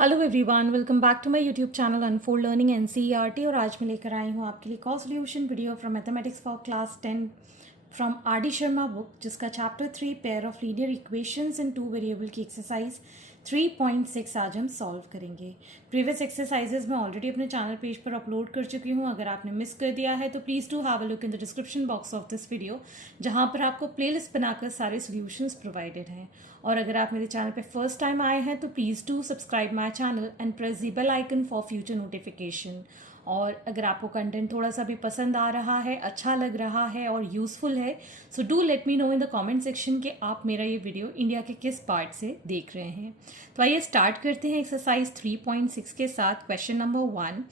Hello everyone, welcome back to my YouTube channel unfold learning NCERT. और आज मैं लेकर आई हूँ आपके लिए कॉ solution video from mathematics for class 10 from R D Sharma book, जिसका chapter 3 pair of linear equations in 2 variable की एक्सरसाइज 3.6 आज हम सॉल्व करेंगे। प्रीवियस एक्सरसाइजेज मैं ऑलरेडी अपने चैनल पेज पर अपलोड कर चुकी हूँ। अगर आपने मिस कर दिया है तो please do have a look in the description box of this video, जहाँ पर आपको प्लेलिस्ट बनाकर सारे सॉल्यूशंस प्रोवाइडेड हैं। और अगर आप मेरे चैनल पे फर्स्ट टाइम आए हैं तो please do subscribe my channel and press the bell icon for future notification. और अगर आपको कंटेंट थोड़ा सा भी पसंद आ रहा है, अच्छा लग रहा है और यूज़फुल है, so do let me know in the comment section कि आप मेरा ये वीडियो इंडिया के किस पार्ट से देख रहे हैं। तो आइए स्टार्ट करते हैं एक्सरसाइज 3.6 के साथ। Question number 1,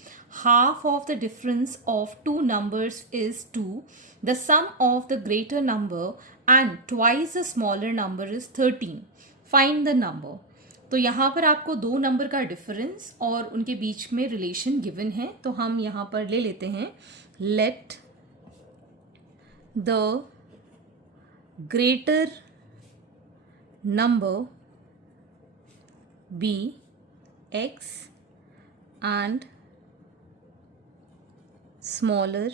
half of the difference of two numbers is 2, the sum of the greater number and twice the smaller number is 13, find the number. तो यहाँ पर आपको दो नंबर का डिफरेंस और उनके बीच में रिलेशन गिवन है, तो हम यहाँ पर ले लेते हैं let the greater number be x and smaller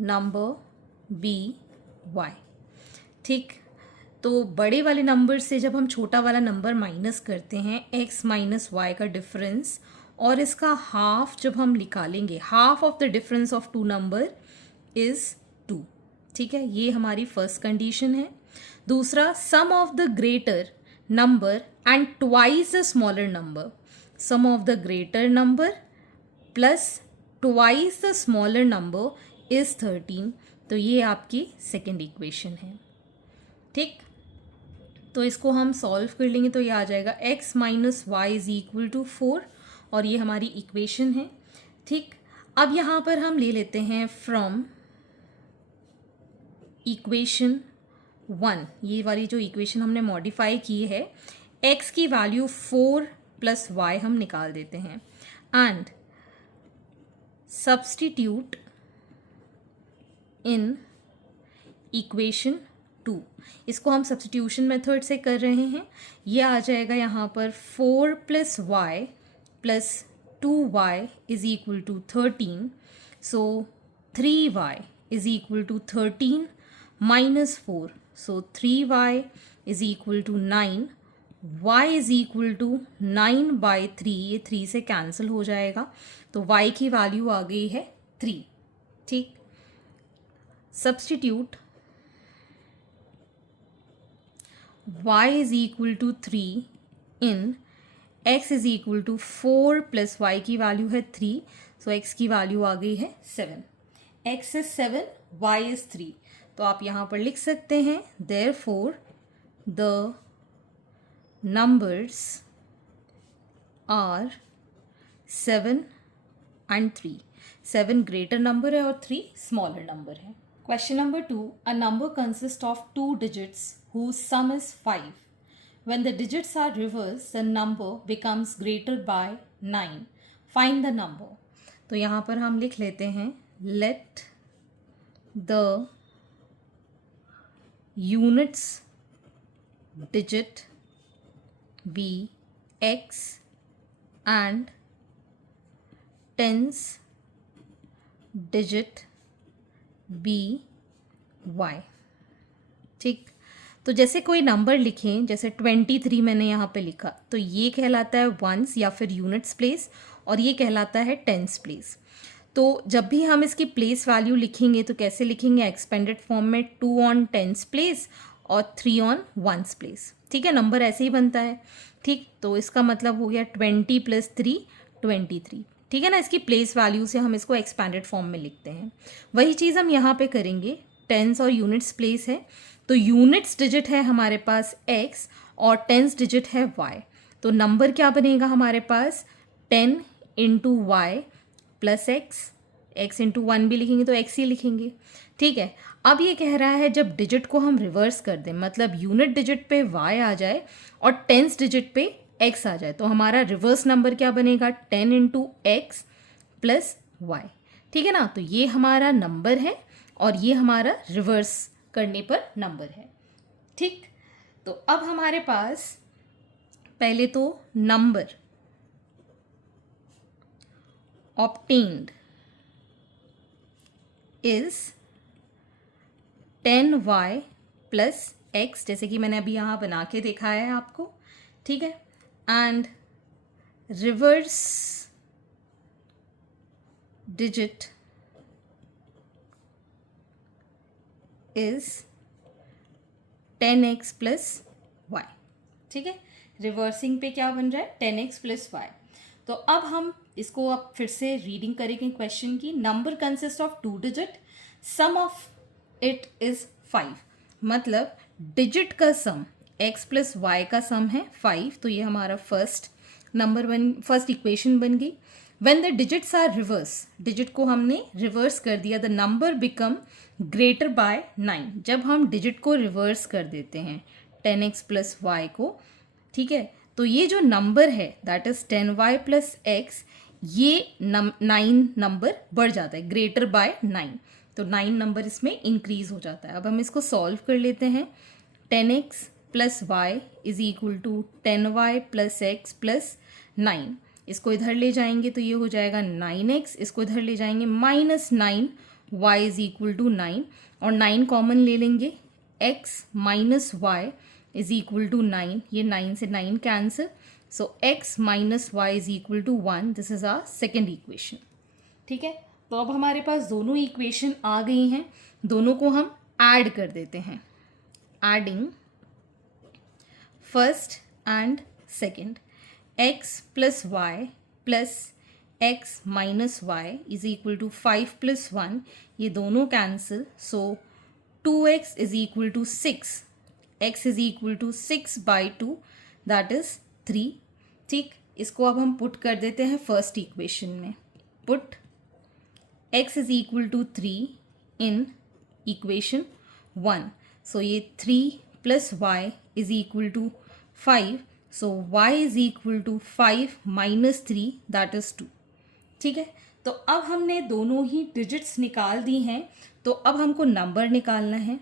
number be y. ठीक, तो बड़े वाले नंबर से जब हम छोटा वाला नंबर माइनस करते हैं x माइनस वाई का डिफरेंस, और इसका हाफ जब हम निकालेंगे, half of the difference of two number is 2। ठीक है, ये हमारी फर्स्ट कंडीशन है। दूसरा, sum of the greater number and twice the smaller number, sum of the greater number plus twice the smaller number is 13। तो ये आपकी second equation है। ठीक, तो इसको हम सॉल्व कर लेंगे तो ये आ जाएगा x minus y is equal to 4, और ये हमारी इक्वेशन है। ठीक, अब यहाँ पर हम ले लेते हैं फ्रॉम इक्वेशन 1, ये वाली जो इक्वेशन हमने मॉडिफाई की है, x की वैल्यू 4 प्लस y हम निकाल देते हैं एंड सब्सटीट्यूट इन इक्वेशन 2। इसको हम सब्सटीट्यूशन मेथड से कर रहे हैं। ये आ जाएगा यहाँ पर 4 plus y plus 2y is equal to 13, so 3y is equal to 13 minus 4, so 3y is equal to 9, y is equal to 9 by 3, ये 3 से कैंसिल हो जाएगा, तो y की वैल्यू आ गई है 3। ठीक, substitute y is equal to 3 in x is equal to 4 plus y की वैल्यू है 3, सो x की वैल्यू आ गई है 7। x is 7, y is 3, तो आप यहाँ पर लिख सकते हैं therefore the numbers are 7 and 3। 7 greater number है और 3 स्मॉलर नंबर है। Question number 2, a number consists of 2 digits whose sum is 5. When the digits are reversed, the number becomes greater by 9. Find the number. तो यहाँ पर हम लिख लेते हैं let the units digit be x and tens digit be y। ठीक, तो जैसे कोई नंबर लिखें, जैसे 23 मैंने यहाँ पे लिखा, तो ये कहलाता है वंस या फिर यूनिट्स प्लेस, और ये कहलाता है टेंस प्लेस। तो जब भी हम इसकी प्लेस वैल्यू लिखेंगे तो कैसे लिखेंगे, एक्सपेंडेड फॉर्म में 2 ऑन टेंस प्लेस और 3 ऑन वंस प्लेस। ठीक है, नंबर ऐसे ही बनता है। ठीक, तो इसका मतलब हो गया 20 प्लस 3 23। ठीक है ना, इसकी प्लेस वैल्यू से हम इसको एक्सपेंडेड फॉर्म में लिखते हैं। वही चीज़ हम यहाँ पे करेंगे, टेंस और यूनिट्स प्लेस है, तो यूनिट्स डिजिट है हमारे पास x और टेंस डिजिट है y, तो नंबर क्या बनेगा हमारे पास 10 into y plus x into 1 भी लिखेंगे तो x ही लिखेंगे। ठीक है, अब ये कह रहा है जब डिजिट को हम रिवर्स कर दें, मतलब यूनिट डिजिट पे y आ जाए और टेंस डिजिट पे x आ जाए, तो हमारा रिवर्स नंबर क्या बनेगा 10 इंटू एक्स प्लस वाई। ठीक है ना, तो ये हमारा नंबर है और ये हमारा रिवर्स करने पर नंबर है। ठीक, तो अब हमारे पास पहले तो number obtained is 10y plus x, जैसे कि मैंने अभी यहाँ बना के देखा है आपको, ठीक है। And reverse digit is 10x plus y, ठीक है। रिवर्सिंग पे क्या बन रहा है, 10x प्लस y। तो अब हम इसको अब फिर से रीडिंग करेंगे क्वेश्चन की। Number consist of 2 digit, sum of it is 5। मतलब डिजिट का सम x प्लस वाई का सम है 5, तो ये हमारा फर्स्ट इक्वेशन बन गई। When the digits are reverse, digit को हमने रिवर्स कर दिया, the number become greater by 9। जब हम डिजिट को रिवर्स कर देते हैं 10x प्लस वाई को, ठीक है, तो ये जो नंबर है that is 10y plus x, ये 9 नंबर बढ़ जाता है, ग्रेटर बाय 9, तो 9 नंबर इसमें इंक्रीज हो जाता है। अब हम इसको सॉल्व कर लेते हैं। 10x plus y is equal to 10y plus x plus 9। इसको इधर ले जाएंगे तो ये हो जाएगा 9x, इसको इधर ले जाएंगे minus 9y is equal to 9, और 9 कॉमन ले लेंगे, x minus y is equal to 9, ये 9 से 9 cancel, so x minus y is equal to 1। This is our second equation, ठीक है। तो अब हमारे पास दोनों इक्वेशन आ गई हैं, दोनों को हम ऐड कर देते हैं। Adding first and second, x plus y plus x minus y is equal to 5 plus 1, ये दोनों cancel, so 2x is equal to 6, x is equal to 6 by 2 that is 3, ठीक। इसको अब हम पुट कर देते हैं फर्स्ट इक्वेशन में। Put x is equal to 3 in equation 1, so ये 3 plus y is equal to 5, so y is equal to 5 minus 3 that is 2, ठीक है। तो अब हमने दोनों ही डिजिट्स निकाल दी हैं, तो अब हमको नंबर निकालना है।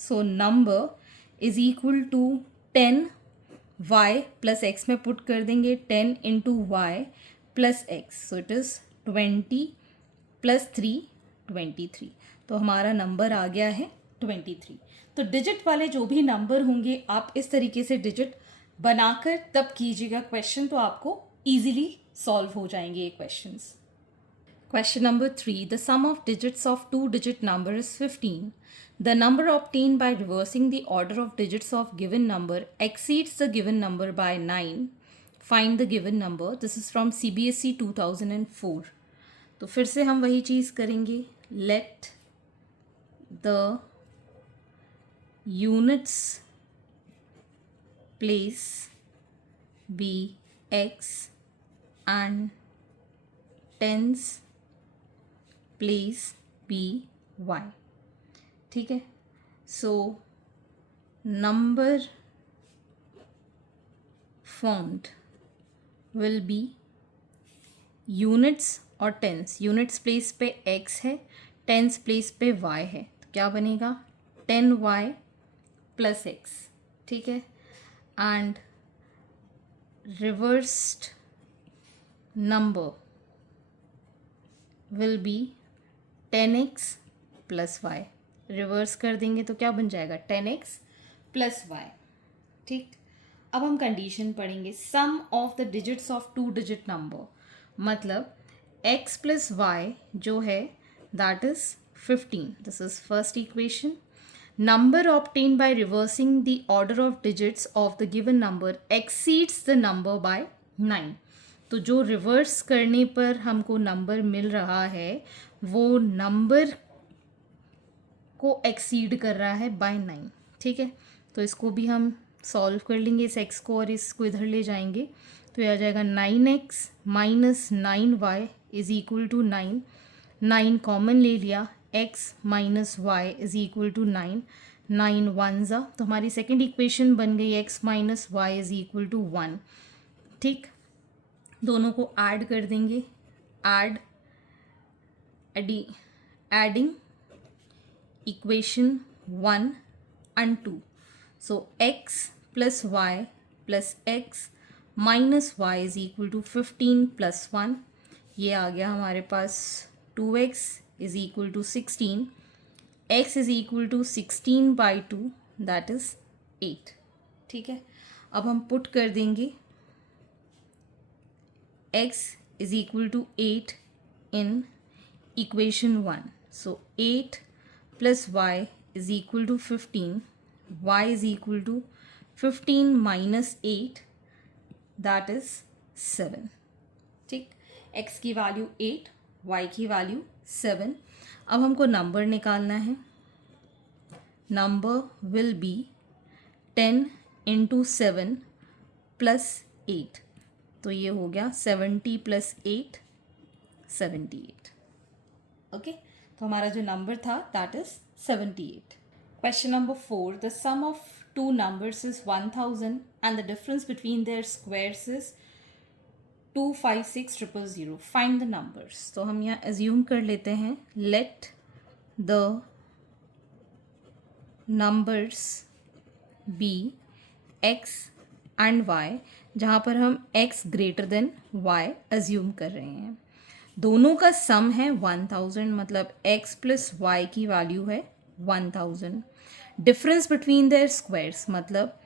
So number is equal to 10y plus x में पुट कर देंगे, 10 into y plus x, so it is 20 plus 3 23, तो हमारा नंबर आ गया है 23। तो डिजिट वाले जो भी नंबर होंगे आप इस तरीके से डिजिट बनाकर तब कीजिएगा क्वेश्चन, तो आपको ईजिली सॉल्व हो जाएंगे ये questions. Question number 3. The sum of digits of 2-digit number is 15. The number obtained by reversing the order of digits of given number exceeds the given number by 9. Find the given number. This is from CBSE 2004. तो फिर से हम वही चीज़ करेंगे। Let the units place be x and tens place be y, ठीक है। So number formed will be units और tens. Units place पे x है, टेंस प्लेस पे y है, तो क्या बनेगा 10y प्लस x, ठीक है। And reversed number will be 10x plus y. Reverse कर देंगे तो क्या बन जाएगा 10x प्लस वाई, ठीक। अब हम कंडीशन पढ़ेंगे। Sum of the digits of 2 digit number, मतलब x प्लस वाई जो है that is 15, this is first equation. Number obtain by reversing the order of digits of the given number exceeds the number by 9। तो जो reverse करने पर हमको number मिल रहा है वो नंबर को एक्सीड कर रहा है बाय 9, ठीक है। तो इसको भी हम सॉल्व कर लेंगे, इस x को और इसको इधर ले जाएंगे, तो ये आ जाएगा 9x minus 9y is equal to 9, 9 common ले लिया, x minus y is equal to 9, 9 one ज़ा, तो हमारी सेकेंड इक्वेशन बन गई x minus y is equal to 1, ठीक। दोनों को ऐड कर देंगे। Adding equation 1 and 2, so x plus y plus x minus y is equal to 15 plus 1, ये आ गया हमारे पास 2x is equal to 16, x is equal to 16/2 that is 8। ठीक है, अब हम पुट कर देंगे x is equal to 8 in equation 1। So 8 plus y is equal to 15, y is equal to 15 minus 8 that is 7। ठीक, x की value 8, y की value 7। अब हमको नंबर निकालना है। Number will B 10 into 7 plus 8, तो ये हो गया 70 प्लस 8 78। ओके, तो हमारा जो नंबर था that is 78। Question number 4, the sum of two numbers is 1000 and the difference between their squares is 256,000. Find the numbers. तो हम यहाँ एज्यूम कर लेते हैं, let the numbers be x and y, जहाँ पर हम x greater than y assume कर रहे हैं। दोनों का सम है 1000, मतलब x प्लस y की वैल्यू है 1000। डिफरेंस बिटवीन देयर स्क्वायर्स, मतलब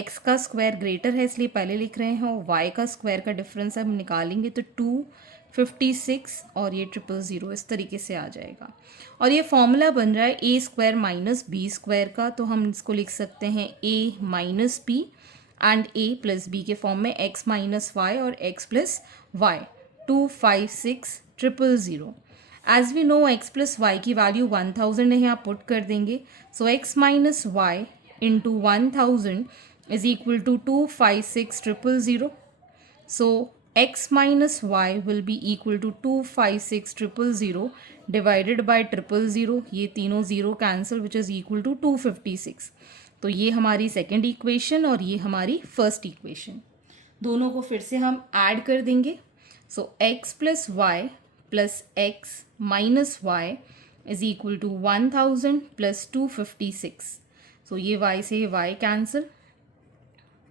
x का स्क्वायर ग्रेटर है इसलिए पहले लिख रहे हैं, और y का स्क्वायर का डिफरेंस हम निकालेंगे तो 256 और ये 000 इस तरीके से आ जाएगा। और ये फॉर्मूला बन रहा है a square minus b square का, तो हम इसको लिख सकते हैं a minus b and a plus b के फॉर्म में x माइनस वाई और x plus y. 256,000। As we know x plus y की वैल्यू 1000 है, यहाँ पुट कर देंगे। So x minus y into 1000 is equal to 256,000. So x minus y will be equal to 256,000 divided by 000. ये तीनों zero cancel which is equal to 256. तो ये हमारी सेकेंड इक्वेशन और ये हमारी फर्स्ट इक्वेशन, दोनों को फिर से हम ऐड कर देंगे। So x plus y plus x minus y is equal to 1000 plus 256. So ये y से ये y cancel,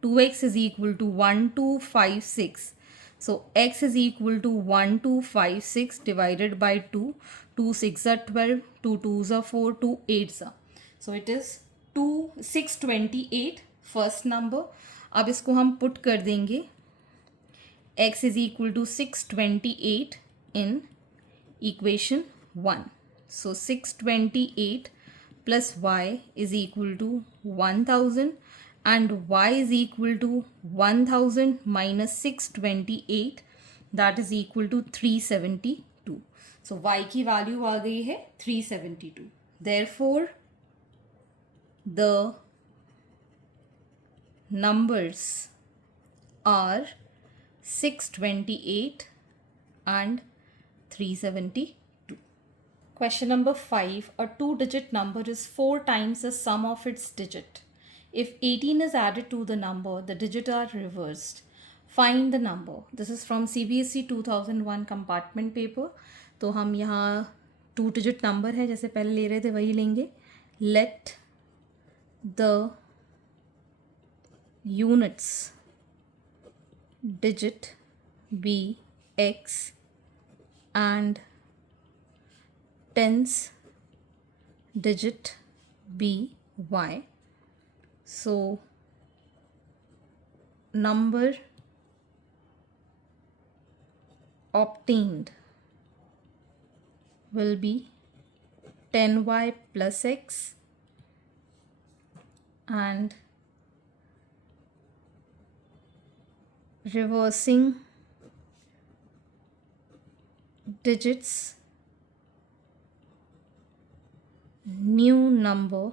2x is equal to 1256. So x is equal to 1256 divided by 2. 2 6 are 12, 2 2s are 4, 2 8s are. So it is 628 first number. अब इसको हम put कर देंगे, x is equal to 628 in equation 1. So 628 plus y is equal to 1000 and y is equal to 1000 minus 628 that is equal to 372. So y की value आ गई है 372. Therefore the numbers are 628 and 372. Question number 5. A two-digit number is 4 times the sum of its digit. If 18 is added to the number, the digits are reversed. Find the number. This is from CBSE 2001 compartment paper. तो हम यहाँ 2-digit number है, जैसे पहले ले रहे थे वही लेंगे. Let the units digit be x and tens digit be y. So number obtained will be 10y plus x and reversing digits, new number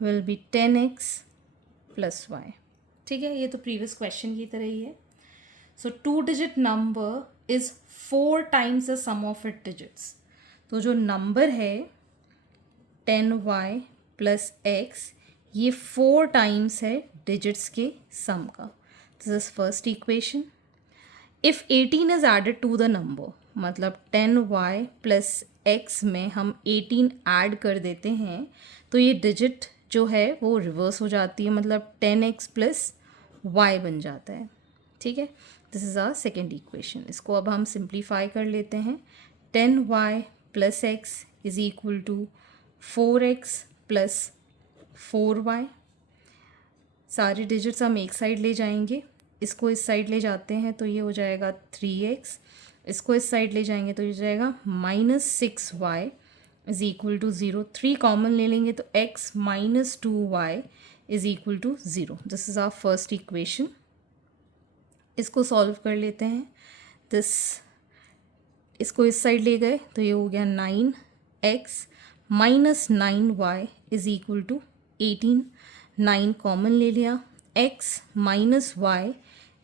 will be 10x plus y. ठीक है, ये तो प्रीवियस क्वेश्चन की तरह ही है. So 2-digit number is 4 times the sum of it digits. तो जो नंबर है 10y प्लस x, ये 4 टाइम्स है डिजिट्स के सम का. This is first equation. If 18 is added to the number, मतलब 10y प्लस x में हम 18 ऐड कर देते हैं तो ये डिजिट जो है वो रिवर्स हो जाती है, मतलब 10x प्लस y बन जाता है. ठीक है, this is our second equation. इसको अब हम सिंप्लीफाई कर लेते हैं। 10y plus x is equal to 4x plus 4y। सारे डिजिट्स हम एक साइड ले जाएंगे, इसको इस साइड ले जाते हैं तो ये हो जाएगा 3x, इसको इस साइड ले जाएंगे तो ये हो जाएगा -6y is equal to 0। 3 common ले लेंगे तो x minus 2y is equal to 0। This is our first equation. इसको सॉल्व कर लेते हैं। इसको इस साइड ले गए तो ये हो गया 9x minus 9y is equal to 18। 9 common ले लिया, x minus y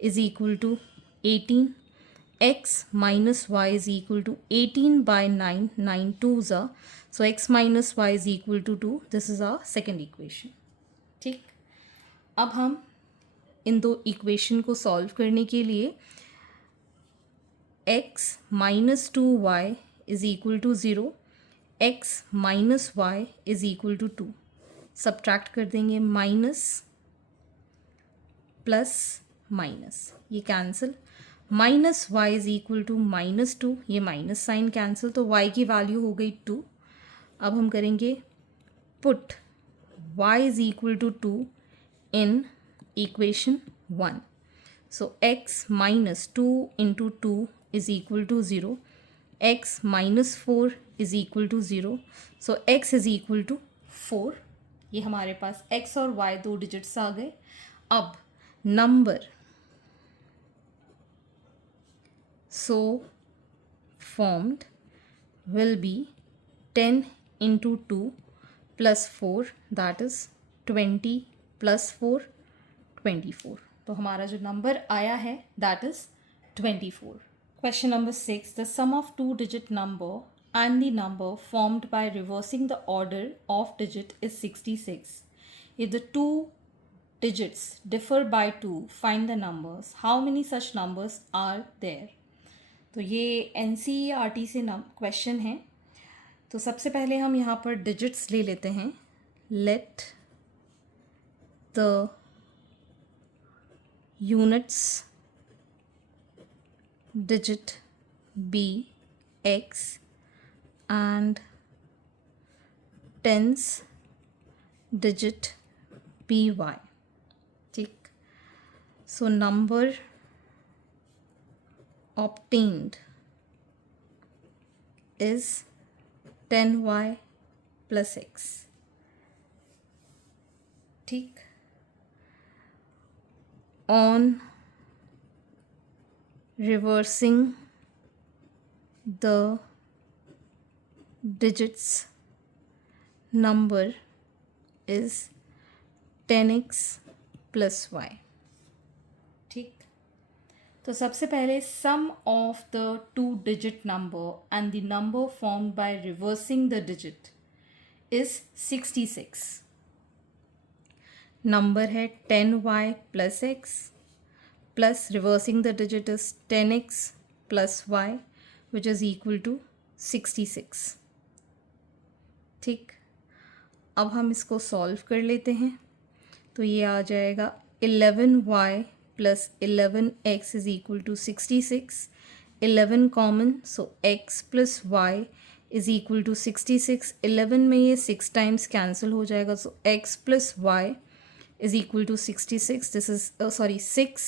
is equal to 18। x minus y is equal to 18 by 9, 9 2s are, so x minus y is equal to 2। This is our second equation. ठीक, अब हम इन दो equation को solve करने के लिए x minus 2y is equal to 0, x minus y is equal to 2 subtract कर देंगे। माइनस प्लस माइनस ये cancel, minus y is equal to -2, ये माइनस साइन कैंसिल, तो y की वैल्यू हो गई 2। अब हम करेंगे put y is equal to 2 in equation 1. So x minus 2 into 2 is equal to 0. x minus 4 is equal to 0. So x is equal to 4. ये हमारे पास x और y दो डिजिट्स आ गए। अब number so formed will be 10 into 2 plus 4, that is 20 plus 4 24। तो हमारा जो नंबर आया है that is 24। Question number 6, the sum of two digit number and the number formed by reversing the order of digit is 66। If the two digits differ by 2 find the numbers, how many such numbers are there. तो ये NCERT से question है। तो सबसे पहले हम यहाँ पर डिजिट्स ले लेते हैं। Let the units digit be x and tens digit be y। ठीक, so number obtained is 10y plus x। ठीक, on reversing the digits number is 10x plus y। ठीक, तो सबसे पहले sum of the two digit number and the number formed by reversing the digit is 66। Number है 10y plus X plus reversing the digit is 10x plus y which is equal to 66। ठीक, अब हम इसको solve कर लेते हैं। तो ये आ जाएगा 11y plus 11x is equal to 66। 11 common, so x plus y is equal to 66। 11 में ये 6 टाइम्स कैंसिल हो जाएगा, so x plus y is equal to 66. This is 6.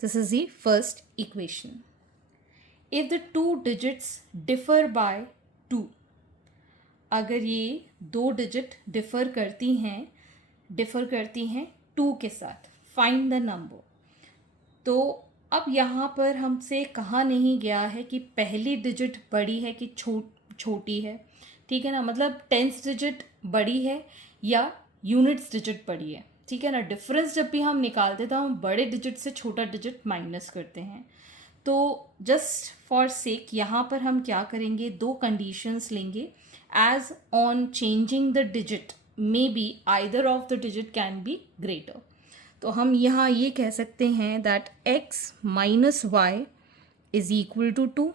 This is the first equation. If the two digits differ by 2, अगर ये दो digit differ करती हैं 2 के साथ, फाइंड द नंबर। तो अब यहाँ पर हमसे कहा नहीं गया है कि पहली डिजिट बड़ी है कि छोटी है। ठीक है ना, मतलब टेंस डिजिट बड़ी है या यूनिट्स डिजिट बड़ी है। ठीक है ना, डिफरेंस जब भी हम निकालते तो हम बड़े डिजिट से छोटा डिजिट माइनस करते हैं। तो जस्ट फॉर सेक यहाँ पर हम क्या करेंगे, दो कंडीशंस लेंगे। As on changing the digit may be either of the digit can be greater. तो हम यहाँ ये कह सकते हैं that x minus y is equal to 2।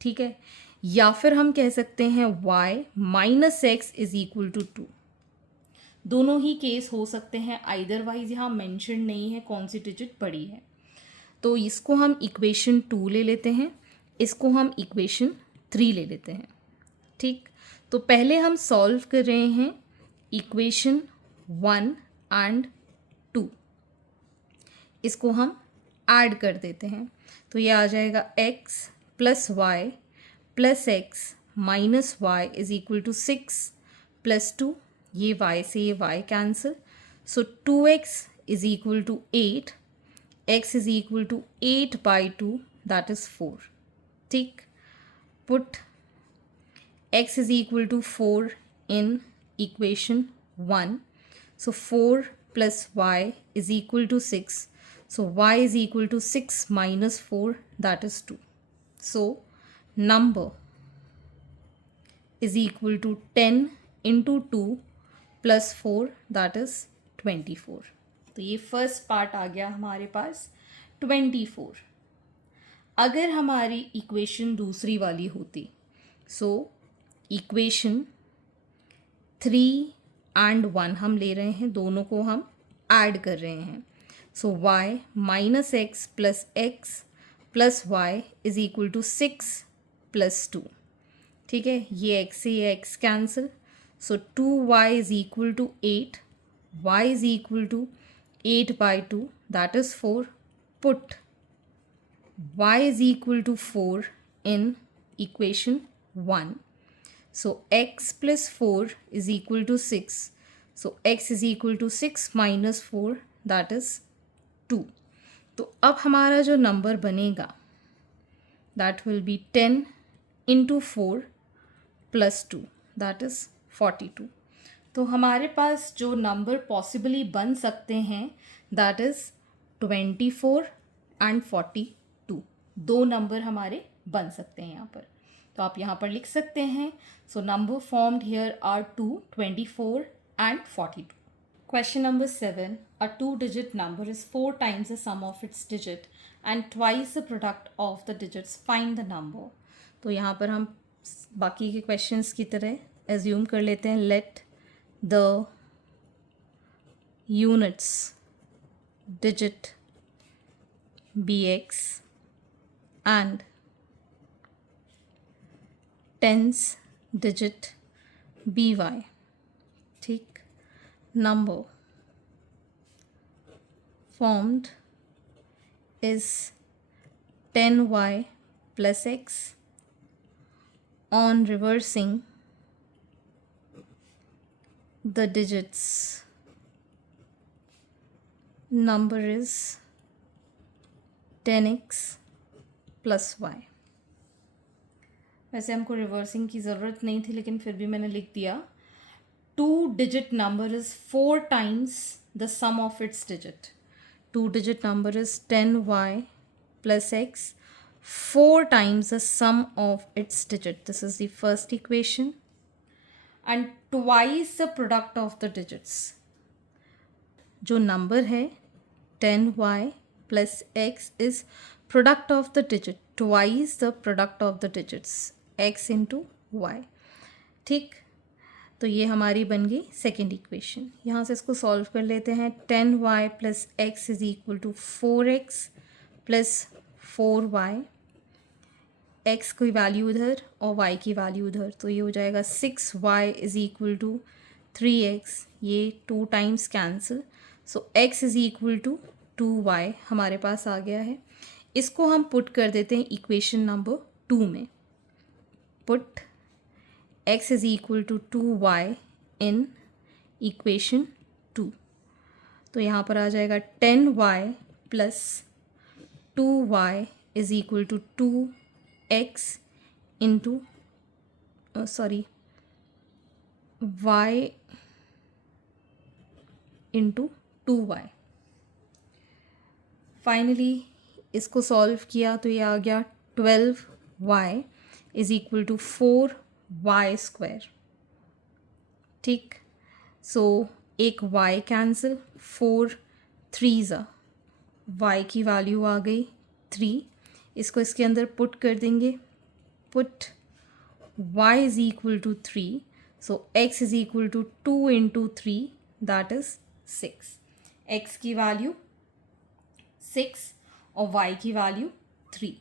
ठीक है, या फिर हम कह सकते हैं y minus x is equal to 2। दोनों ही केस हो सकते हैं, आइदरवाइज यहाँ मेंशन नहीं है कौन सी डिजिट बड़ी है। तो इसको हम इक्वेशन 2 ले लेते हैं, इसको हम इक्वेशन 3 ले लेते हैं। ठीक, तो पहले हम सॉल्व कर रहे हैं इक्वेशन 1 एंड 2, इसको हम ऐड कर देते हैं। तो ये आ जाएगा x plus y plus x minus y is equal to 6 plus 2, ये y से ये y cancel, so 2x is equal to 8, x is equal to 8 by 2 that is 4। ठीक, put x is equal to 4 in equation 1. So 4 plus y is equal to 6. So y is equal to 6 minus 4, that is 2. So number is equal to 10 into 2 plus 4, that is 24. तो ये first part आ गया हमारे पास 24। अगर हमारी equation दूसरी वाली होती, so equation 3 and 1 हम ले रहे हैं, दोनों को हम ऐड कर रहे हैं। So y minus x plus y is equal to 6 plus 2। ठीक है, ये x से ये x cancel, so 2y is equal to 8, y is equal to 8 by 2 that is 4। Put y is equal to 4 in equation 1. So x plus 4 is equal to 6. So x is equal to 6 minus 4, that is 2. तो अब हमारा जो number बनेगा that will be 10 into 4 plus 2, that is 42. तो हमारे पास जो number possibly बन सकते हैं that is 24 and 42, दो नंबर हमारे बन सकते हैं यहाँ पर। तो आप यहाँ पर लिख सकते हैं, so number formed here are 2, 24 and 42. Question number 7. A 2-digit number is 4 times the sum of its digit and twice the product of the digits. Find the number. तो यहाँ पर हम बाकी के क्वेश्चंस की तरह एज्यूम कर लेते हैं, let the units digit bx and tens digit by. ठीक, number formed is 10y plus x. On reversing the digits, number is 10x plus y. वैसे हमको रिवर्सिंग की ज़रूरत नहीं थी, लेकिन फिर भी मैंने लिख दिया 2-digit number is 4 times the sum of its digit. 2-digit number is 10y plus x, 4 times the sum of its digit. This is the first equation. And twice the product of the digits. जो number है 10y plus x is product of the digit, twice the product of the digits, x into y. ठीक, तो ये हमारी बन गई second equation. यहाँ से इसको सॉल्व कर लेते हैं। 10y plus x is equal to 4x plus 4y, x की वैल्यू इधर और y की वैल्यू इधर, तो ये हो जाएगा 6y is equal to 3x, ये 2 times cancel, so x is equal to 2y हमारे पास आ गया है। इसको हम पुट कर देते हैं इक्वेशन नंबर 2 में। Put x is equal to 2y in equation 2, तो यहाँ पर आ जाएगा 10y plus 2y is equal to 2x into y into 2y। Finally इसको सॉल्व किया तो ये आ गया 12y is equal to 4y square. ठीक, सो एक y कैंसिल, 4 3 y की वैल्यू आ गई 3, इसको इसके अंदर पुट कर देंगे। Put y is equal to 3, so x is equal to 2 into 3 that is 6। x की वैल्यू 6 और y की वैल्यू 3।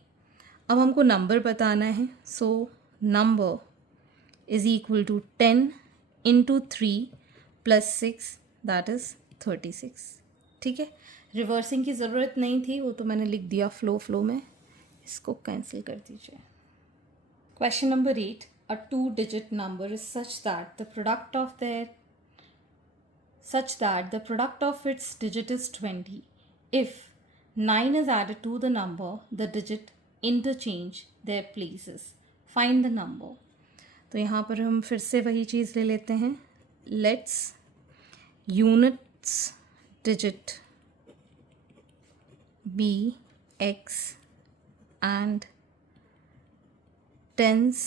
अब हमको नंबर बताना है, so number is equal to 10 into 3 plus 6 that is 36। ठीक है, रिवर्सिंग की ज़रूरत नहीं थी, वो तो मैंने लिख दिया फ्लो में, इसको कैंसिल कर दीजिए। Question number 8, a 2-digit number is such that the product of its digit is 20. If 9 is added to the number, the digit interchange their places. Find the number. तो यहाँ पर हम फिर से वही चीज़ ले लेते हैं। Let's units digit be x and tens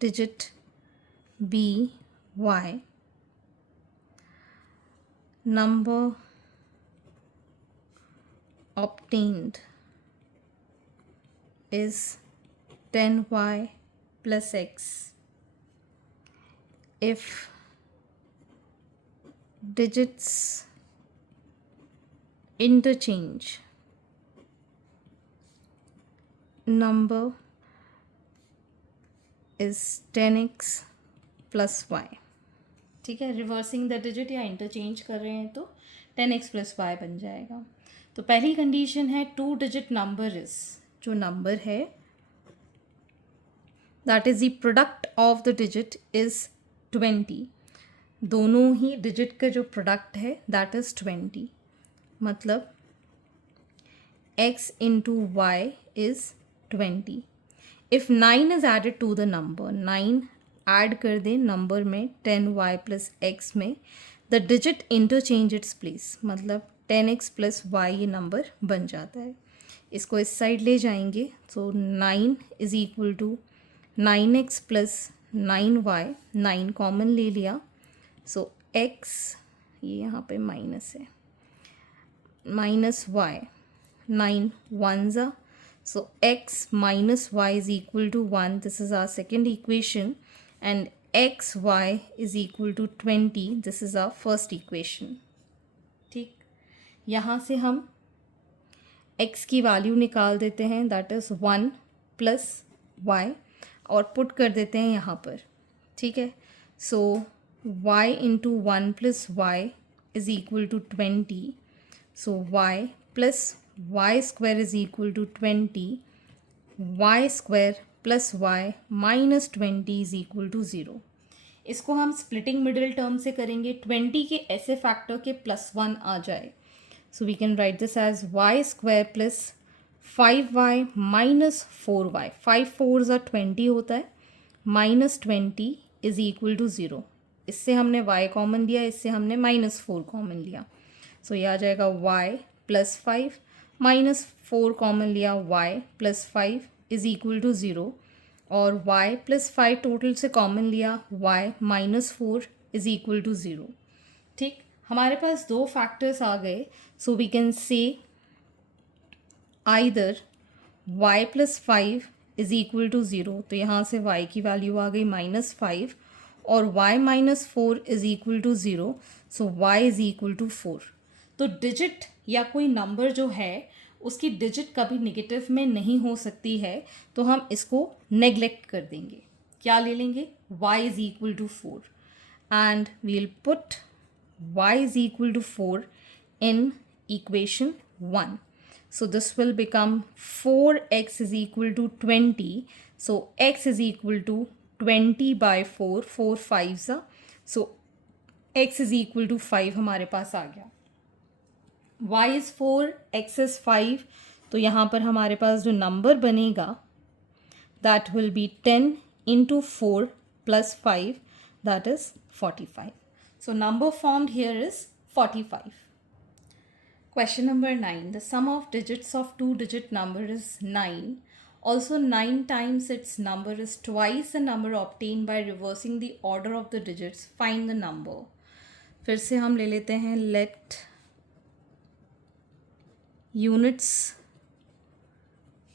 digit be y. Number obtained is 10y plus x. If digits interchange, number is 10x plus y. ठीक है, रिवर्सिंग द डिजिट या इंटरचेंज कर रहे हैं तो 10x प्लस वाई बन जाएगा। तो पहली कंडीशन है 2-digit नंबर इज, जो नंबर है that is the product of the digit is 20। दोनों ही डिजिट का जो प्रोडक्ट है दैट इज 20, मतलब x into y is 20। If 9 is added to the number, 9 add कर दें नंबर में 10y प्लस एक्स में, the digit interchange its place, मतलब 10x प्लस वाई ये नंबर बन जाता है। इसको इस साइड ले जाएंगे, तो 9 is equal to 9x plus 9y, 9 common ले लिया, सो x ये यहाँ पे माइनस है, minus y, 9 1s are, so x minus y is equal to 1. This is our second equation, and xy is equal to 20. This is our first equation. ठीक, यहाँ से हम x की वैल्यू निकाल देते हैं, दैट इज़ 1 प्लस y, और put कर देते हैं यहाँ पर। ठीक है, so y into 1 plus y is equal to 20, so y plus y square is equal to 20, y square plus y minus 20 is equal to 0. इसको हम स्प्लिटिंग मिडिल टर्म से करेंगे, 20 के ऐसे फैक्टर के +1 आ जाए, so we can write this as y square plus 5y minus 4y, 5 4s are 20 होता है, माइनस 20 इज इक्वल टू 0। इससे हमने y कॉमन लिया, इससे हमने -4 कॉमन लिया, सो ये आ जाएगा y प्लस 5 माइनस 4 कॉमन लिया, y plus 5 is equal to 0, और y प्लस 5 टोटल से कॉमन लिया, y minus 4 is equal to 0। ठीक, हमारे पास दो फैक्टर्स आ गए, so we can say either y plus 5 is equal to 0, तो यहाँ से y की वैल्यू आ गई -5, और y minus 4 is equal to 0, so y is equal to 4। तो डिजिट या कोई नंबर जो है उसकी डिजिट कभी नेगेटिव में नहीं हो सकती है, तो हम इसको नेग्लेक्ट कर देंगे। क्या ले लेंगे, y is equal to 4, and we will put y is equal to 4 in equation 1, so this will become 4x is equal to 20, so x is equal to 20 by 4, 4 5s are, so x is equal to 5 हमारे पास आ गया। y is 4, x is 5, तो यहाँ पर हमारे पास जो number बनेगा that will be 10 into 4 plus 5, that is 45. So number formed here is 45. Question number 9. The sum of digits of 2-digit number is 9. Also 9 times its number is twice the number obtained by reversing the order of the digits. Find the number. फिर से हम ले लेते हैं let units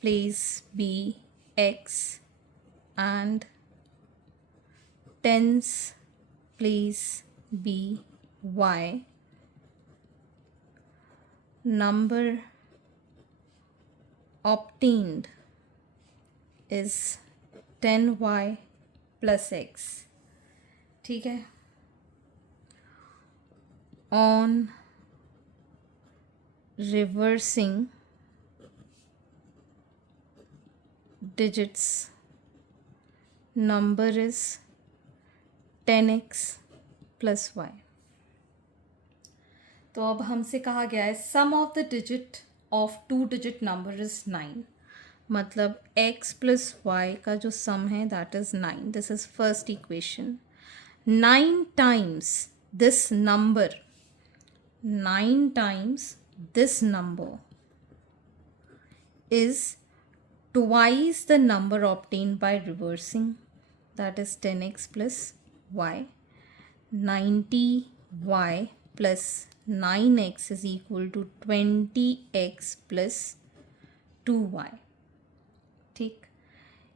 place be x and tens place be y. Number obtained is 10y plus x. ठीक है. On reversing digits, number is 10x plus y. तो अब हमसे कहा गया है sum of the digit of 2 digit number is 9. मतलब x plus y का जो सम है that is 9. This is first equation. 9 times this number, 9 times this number is twice the number obtained by reversing, that is 10x plus y. 90y plus 9x is equal to 20x plus 2y. ठीक,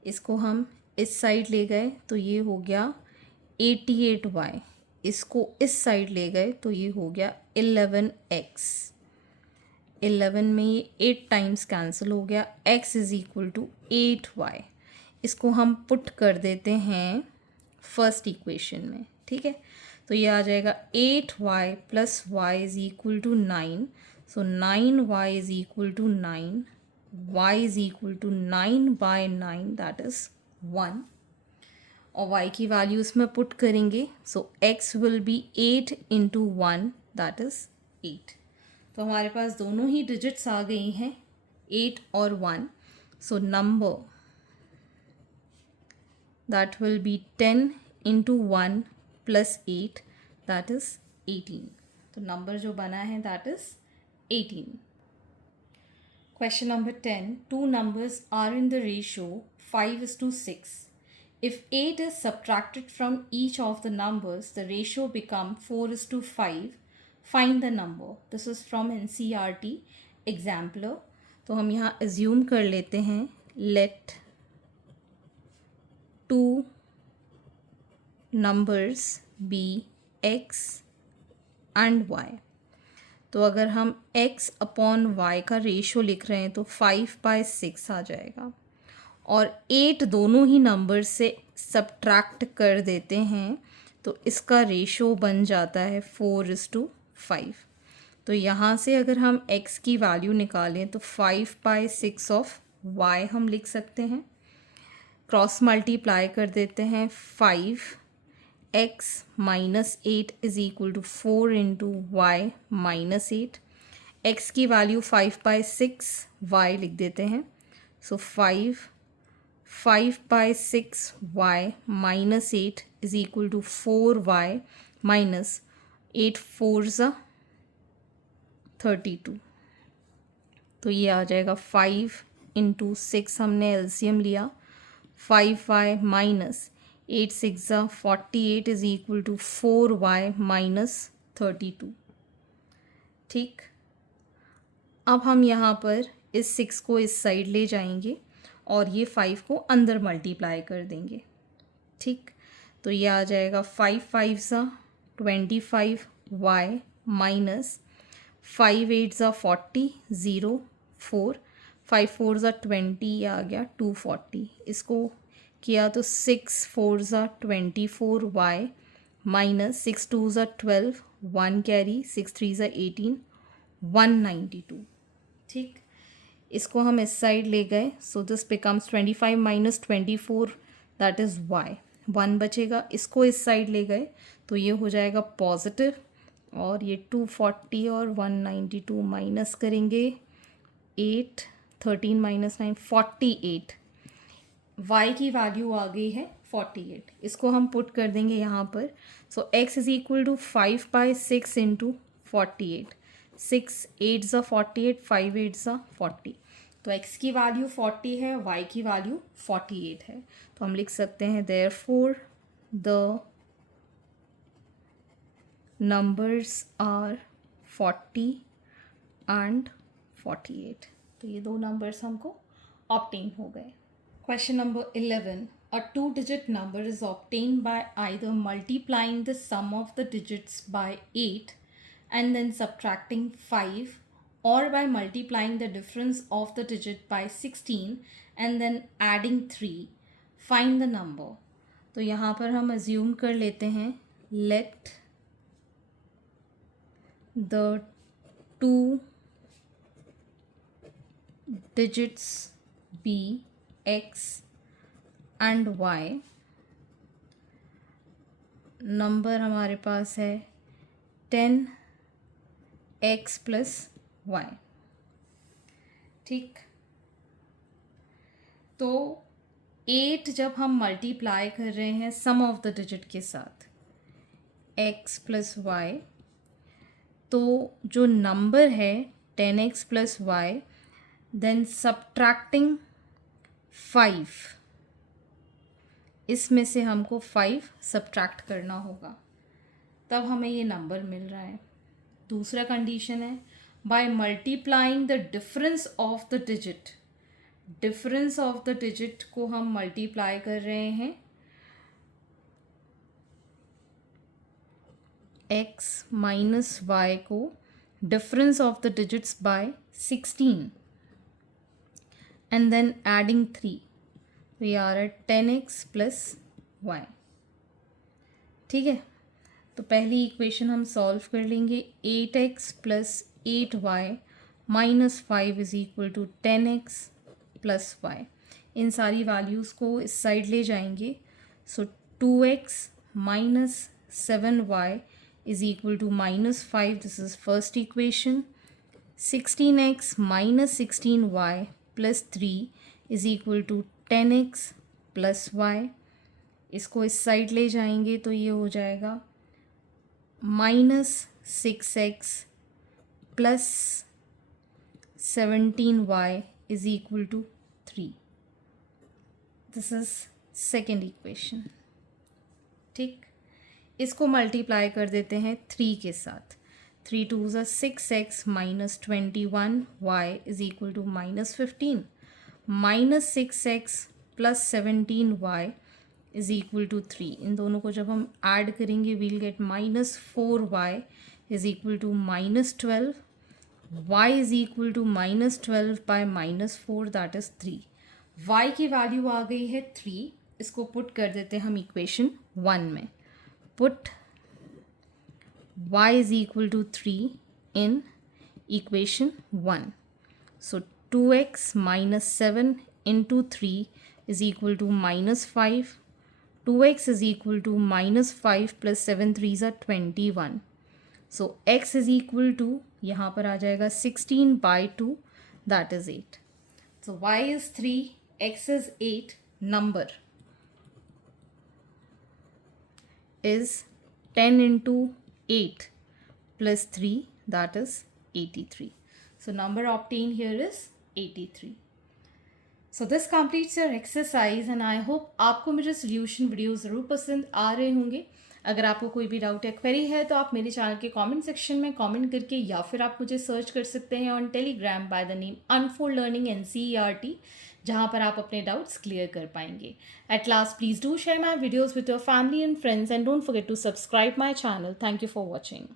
इसको हम इस side ले गए तो ये हो गया 88y. इसको इस साइड ले गए तो ये हो गया 11x. 11 में ये 8 टाइम्स कैंसिल हो गया. x is equal to 8y. इसको हम पुट कर देते हैं फर्स्ट इक्वेशन में. ठीक है, तो ये आ जाएगा 8y plus y is equal to 9. So 9y is equal to 9. y is equal to 9 by 9 that is 1. और y की वैल्यू इसमें पुट करेंगे. So x will be 8 into 1 that is 8. तो हमारे पास दोनों ही डिजिट्स आ गई हैं 8 और 1. So number that will be 10 into 1 plus 8 that is 18. तो नंबर जो बना है that is 18. Question number 10. Two numbers are in the ratio 5:6. If 8 is subtracted from each of the numbers, the ratio becomes 4:5. Find the number. This is from NCERT Exemplar. तो हम यहाँ assume कर लेते हैं let two numbers be x and y. तो अगर हम x upon y का रेशो लिख रहे हैं तो 5/6 आ जाएगा. और 8 दोनों ही नंबर से सब्ट्रैक्ट कर देते हैं तो इसका रेशो बन जाता है 4:5. तो यहाँ से अगर हम x की वैल्यू निकालें तो 5/6 ऑफ y हम लिख सकते हैं. क्रॉस मल्टीप्लाई कर देते हैं. 5x minus 8 is equal to 4 into y minus 8. x की वैल्यू 5/6 y लिख देते हैं. So 5/6 y minus 8 is equal to 4y minus 8 4 32. तो ये आ जाएगा 5 इंटू 6 हमने एलसीएम लिया. 5y minus 8 6 48 is equal to 4y minus 32. ठीक, अब हम यहाँ पर इस 6 को इस साइड ले जाएंगे और ये 5 को अंदर मल्टीप्लाई कर देंगे. ठीक, तो ये आ जाएगा 5 5 25y माइनस 5 8 40 0 4 5 4 20 ये आ गया 240. इसको किया तो 6 4 24y माइनस 6 2 12 1 कैरी 6 3 18 192. ठीक, इसको हम इस साइड ले गए. So this becomes 25 minus 24 that is y. 1 बचेगा. इसको इस साइड ले गए तो ये हो जाएगा पॉजिटिव. और ये 240 और 192 माइनस करेंगे. 8 13 माइनस 9 48. y की वैल्यू आ गई है 48. इसको हम पुट कर देंगे यहाँ पर. So x is equal to 5/6 into 48. 6 8 48 5 8 40. तो x की वैल्यू 40 है, y की वैल्यू 48 है. तो हम लिख सकते हैं therefore the numbers are 40 and 48. तो ये दो नंबर्स हमको ऑब्टेन हो गए. Question number 11. A two-digit number is obtained by either multiplying the sum of the digits by 8 and then subtracting 5, or by multiplying the difference of the digit by 16 and then adding 3, find the number. तो यहाँ पर हम assume कर लेते हैं let the two digits be x and y. Number हमारे पास है 10x plus y. ठीक, तो 8 जब हम मल्टीप्लाई कर रहे हैं सम ऑफ द डिजिट के साथ x प्लस वाई, तो जो नंबर है 10x plus Y, then subtracting 5, इसमें से हमको 5 सब्ट्रैक्ट करना होगा, तब हमें ये नंबर मिल रहा है. दूसरा कंडीशन है by multiplying the difference of the digit. Difference of the digit को हम मल्टीप्लाई कर रहे हैं x माइनस वाई को difference of the digits by 16 and then adding 3. We are at 10x plus y. ठीक है, तो पहली इक्वेशन हम सॉल्व कर लेंगे. 8x plus 8y minus 5 is equal to 10x plus y. इन सारी वैल्यूज़ को इस साइड ले जाएंगे. So 2x minus 7y is equal to minus 5. This is first equation. 16x minus 16y plus 3 is equal to 10x plus y. इसको इस side ले जाएंगे तो ये हो जाएगा minus 6x plus 17y is equal to 3. This is second equation. ठीक, इसको मल्टीप्लाई कर देते हैं 3 के साथ. 3 2 ज़ा 6x minus 21y is equal to minus 15. Minus 6x plus 17y is equal to 3. इन दोनों को जब हम ऐड करेंगे we'll get minus 4y is equal to minus 12. y is equal to minus 12 by minus 4, that is 3. y की value आ गई है 3. इसको पुट कर देते हैं हम इक्वेशन 1 में. Put y is equal to 3 in equation 1. So 2x minus 7 into 3 is equal to minus 5. 2x is equal to minus 5 plus 7 3s are 21. So x is equal to, यहाँ पर आ जाएगा 16 by 2, that is 8. So y is 3, x is 8, number is 10 into 8 plus 3, that is 83. So number obtained here is 83. So this completes your exercise and I hope आपको मेरे solution video ज़रूर पसंद आ रहे होंगे. अगर आपको कोई भी डाउट या क्वेरी है तो आप मेरे चैनल के कमेंट सेक्शन में कमेंट करके, या फिर आप मुझे सर्च कर सकते हैं on Telegram by the name Unfold Learning NCERT, जहाँ पर आप अपने डाउट्स क्लियर कर पाएंगे. At last please do share my videos with your family and friends and don't forget to subscribe my channel. Thank you for watching.